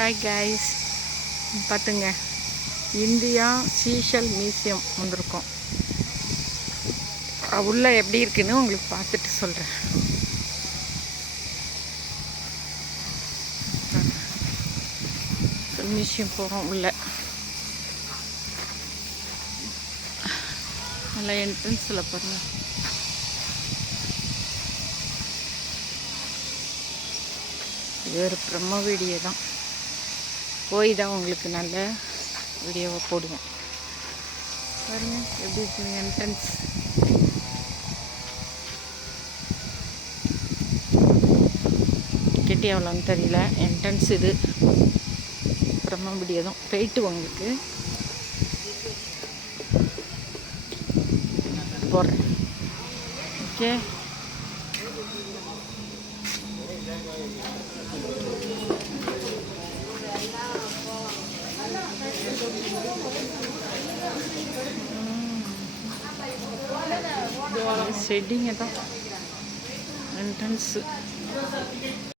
Hi guys, பார்த்துங்க India seashell museum வந்திருக்கோம். உள்ளே எப்படி இருக்குன்னு உங்களுக்கு பார்த்துட்டு சொல்கிறேன். மியூசியம் போகிறோம். உள்ளே நல்லா என்ட்ரன்ஸில் பாருங்கள். இது ஒரு ப்ரம்ம வீடியோ தான். போய் தான் உங்களுக்கு நல்ல வீடியோவை போடுவேன். பாருங்க எப்படி இருக்கு என்ட்ரன்ஸ். டிக்கெட் எவ்வளோன்னு தெரியல. என்ட்ரன்ஸ் இது ப்ரம்ம வீடியோ தான். போயிட்டு உங்களுக்கு போடுறேன். ஓகே, செடிங்க தான் என்ட்ரன்ஸு.